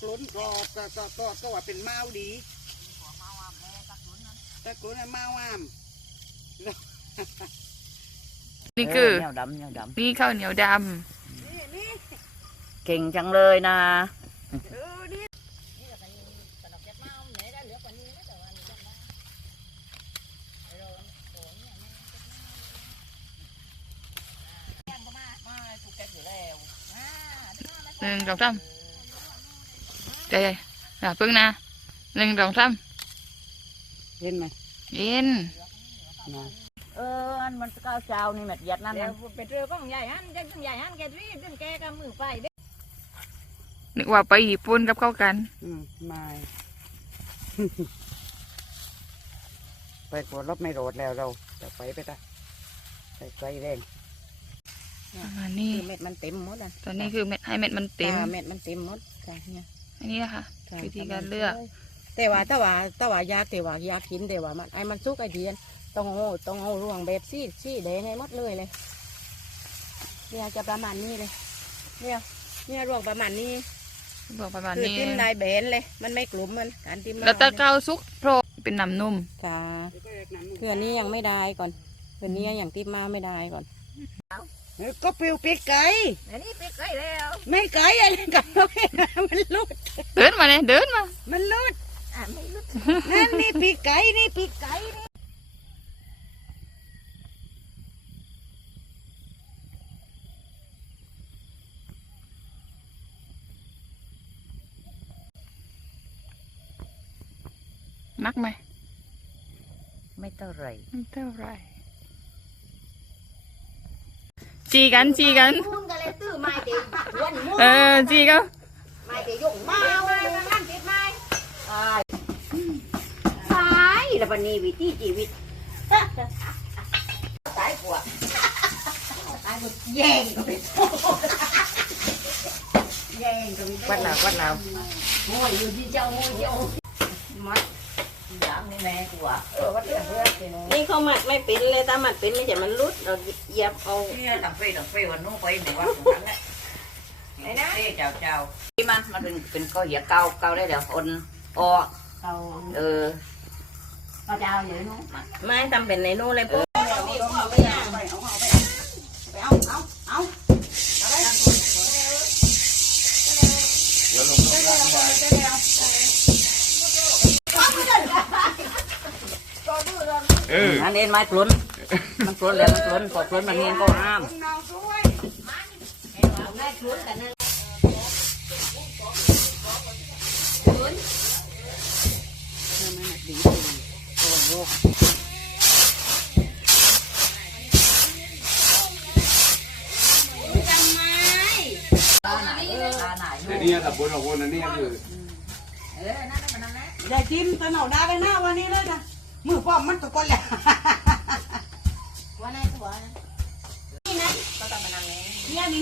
กลุ้นก็ก็ก็ก็ก็ว่าเป็นเมาดีตะกลุ้นน่ะเมาอ่ามนี่คือเหนียวดำเหนียวดนี่ข้าวเหนียวดนี่นี่ำเก่งจังเลยนะเออนี่ำหนึ่งสองสาม ใจเย็นอย่าพึ่งนะหนึ่งสองสามเห็นไหมเย็นนะเอออันมันก้าวเจ้านี่แมทยัดนั่นเดี๋ยนะวไปเจอของใหญ่ฮันจังใหญ่ฮันแกรีดึงแกกับมือไปเด้นึกว่าไปญี่ปุ่นกับเข้ากัน อืมไม่ไปกดรถไม่โรดแล้วเราจะไปไปได้ไปไกลแรงประมาณนี้คือเม็ดมันเต็มหมดอะตอนนี้คือเม็ดให้เม็ดมันเต็มอ่าเม็ดมันเต็มหมดค่ะเนี่ย อันนี้อะค่ะค่ะวิธีการเลือก แต่ว่าถ้าว่าถ้าว่ายากแต่ว่าอยากกินแต่ว่ามันไอ้มันสุกไอเดียนต้องเอาต้องเอารวงแบบซี่ซี่แดงให้หมดเลยเลยเนี่ยจะประมาณนี้เลย เนี่ยเนี่ยรวงประมาณนี้บอกประมาณคือนี้จิ้มได้แบนเลย มันไม่กลุ่มมันการจิ้มแล้วตะมะนาวเกาซุกโพรเป็นน้ำนุ่ม ค่ะเดี๋ยวก็เรียกน้ำเพื่อนนี้ยังไม่ได้ก่อนเพื่อนนี้ยังติดมาไม่ได้ก่อนเออ ก็ปลิวปีกไก่อันนี้ไปไกลแล้ว ไม่ไก่อะไรกันมันลุดเดินมาเนี่ยเดินมา มันลุดอะไม่รู้นั่นนี่ปีกไก่นี่ปีกไก่นี่มักไหม ไม่เท่าไหรไม่เท่าไหร จีกันจีกัน มุนกันเลยตื้อไม้ตีวันมุนเออจีก็ไม้ตียกมาไม้นั่นติดไม้ตายแล้ววันนี้วิถีชีวิตตายปวดตายหมดแย่งก็ไปแย่งก็ไปวัดเราวัดเราโอ้ยอยู่ที่เจ้าโอ้ยเจ้ามัด ยามนี่แม่กูอะเออวัดเรื่องเรื่องนี่เขามัดไม่เป็นเลยถ้ามัดเป็นไม่ใช่มันรุดเราเหยียบเอาเนี่ยต่างไปต่างไปวันนู้นไปหนึ่งวันของฉันแหละเอ้เจ้าเจ้าที่มันมันเป็นเป็นก้อยเหยียเกาเกาได้เดี๋ยวอนออกเอาเออเอาเจ้าอยู่นู้นไม่ทำเป็นในนู้นเลยปุ๊บไปเอาไปเอาเอาไปเอาเอาเอาเอ ออันนี้ไม้ปลุนมันปลุนแล้วมันปลุนพอปลุนมันเนียนก็ห้ามน้องช่วยตาไหนตาไหนแต่เนี่ยถ้าบนของคนอันนี้คืออย่าจิ้มตะหนาได้เลยนะวันนี้เลยนะ มือป้อมมันตะกอนแหละ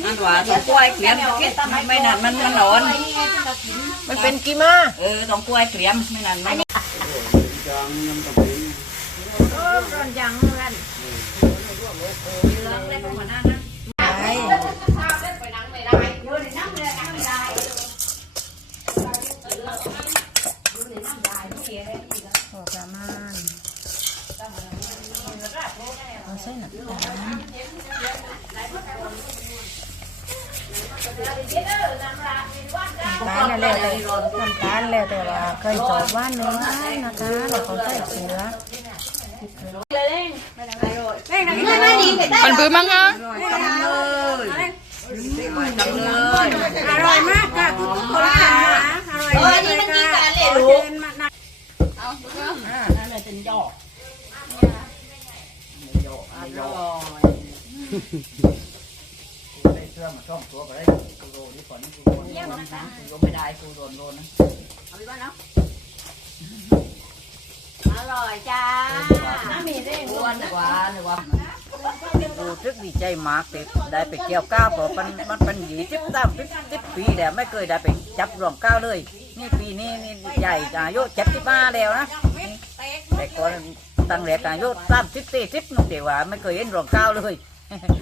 อันว่าต้องกล้วยเกลี่ยมคิดไม่นานมันมันหนอน มันเป็นกีมาเออต้องกล้วยเกลี่ยมไม่นานไม่จางยังต้องไปร้อนจังกั นตาลแล้วแต่น้ำตาลแล้วแต่ว่าเคยจอดว่านเนื้อนะคะแล้วก็ใส่เสื้อมันปื้มมั้งอะอร่อยมากค่ะทุกคนค่ะอร่อยมากเลยค่ะขอด อร่อยได้เชิญมานะไม่ได้กูโดนโดนนะอร่อยจ้ามีเร่งอ้วนกว่าหรือว่ารู้สึกดีใจมากที่ได้ไปเกี่ยวก้าวเพราะมันมันเป็นหยีสิบสามสิบสิบปีแล้วไม่เคยได้ไปจับรวมก้าวเลย นี่ปีนี้นี่ใหญ่อายุเจ็ดสิบห้าแล้วนะแต่ก่อน ตั้งแต่อายุสามสิบสี่สิบนุ่งเดียวว่าไม่เคยเห็นรวมก้าวเลย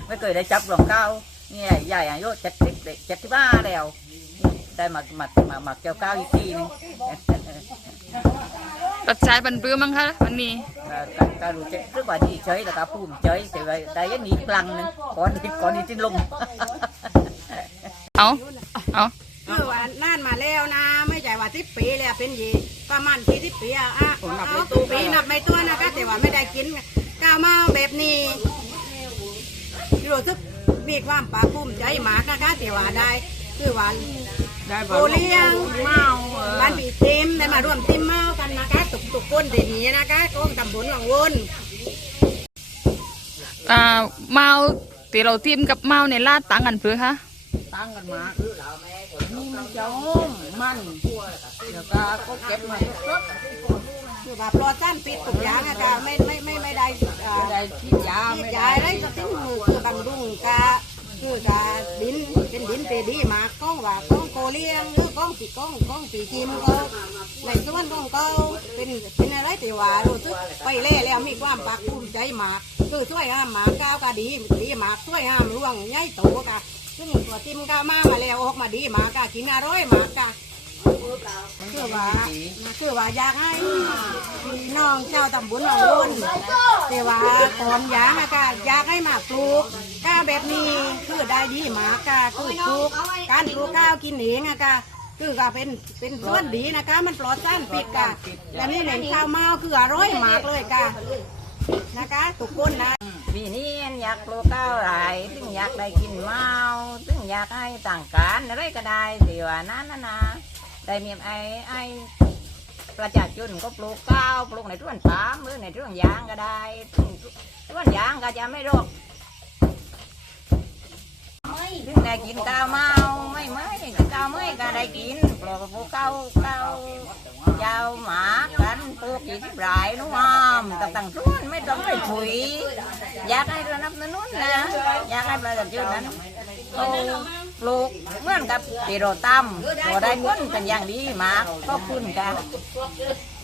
ไม่เคยได้จับรวมก้าวนี่ยใหญ่อายุเจ็ดสิบเจ็ดสิบห้าแล้ว ได้มามามามาเกี่ยวก้าวอีกทีนึงรสชาติมันปื้มมั้งคะมันมีก็ก็รู้จักรึกว่าดีเฉยแล้วก็ภูมิใจแต่ว่าได้ยันนี้กลังนึงก่อนที่ก่อนที่จะลงเอาเอาคือว่านั่นมาแล้วนะไม่ ว่าสิบปีแล้วเป็นยีประมาณสี่สิบปีอะอะเอาตัวปีนับไม่ตัวนะคะแต่ว่าไม่ได้กินก้าวมาแบบนี้รู้สึกมีความปลาภูมิใจมากนะคะแต่ว่าได้คือว่าได้โอเลี้ยงเมาบ้านปีต็มได้มาร่วมติมเมากันนะคะตุกตุกๆคนที่นี้นะคะกองตำบลหนองวนอ่าเมาตีเราทีมกับเมาในลาดต่างกันเพื่อคะ ตั้งกันมานี่มันจะหอมมันเดี๋ยวก็ก็เก็บมาสดคือว่าปลอดสารพิษทุกอย่างนะคะไม่ไม่ไม่ไม่ได้อ่าๆไม่ได้คิดยาที่ไม่ยาได้ยได้ก็ทิ้งมือคือบังดุงกะ คือกะดินเป็นดินเปดีหมากก้องว่าก้องโกเลี้ยงหรือก้องปีก้องก้องปีกิมก็ในส่วนของเขาเป็นเป็นอะไรแต่ว่ารู้สึกไปเล่แล้วมีความปาคภูมิใจมากคือช่วยห้ามหมากก้าวก็ดีดีหมากช่วยห้ามร่วงใหญ่โตกะซึ่งตัวติมก้าวมามาแล้วออกมาดีหมากกะกินอร่อยหมากกะ คือว่าคือว่าอยากให้พี่น้องชาวตำบลหนองวนแต่ว่าตอนยางอะก็อยากให้มาปลูกก้าแบบนี้คือได้ดีมากค่ะคือปลูกการปลูกข้าวกินเองอะค่ะคือก็เป็นเป็นส่วนดีนะคะ มันปลอดสารพิษค่ะและนี่เห็นข้าวเมาคืออร่อยมากเลยค่ะนะคะทุกคนนะปีนี้อยากปลูกข้าวไรถึงอยากได้กินเมาถึงอยากให้ต่างการอะไรก็ได้ที่ว่านั้นนะนะ ได้มียไอ้ไอ้ประชาชนก็ปลูกข้าวปลูกในทุ่นปาล์มหรือในทุ่นยางก็ได้ทุ่นยางก็จะไม่รกถึงได้กินข้าวเมาไม่ไม่กินข้าวไม่ก็ได้กินปลูกปลูกข้าวข้าวยาวหมากันปลูกกี่สิบรายนุ่มต่างต่างทุ่นไม่ต้องไปถุยอยากให้ระนับนุนนะอยากให้ประชาชนนั้น ลูกเหมือนกับตีโรตั้มตัวได้ผลเป็นอย่างดีมากก็คุณกัน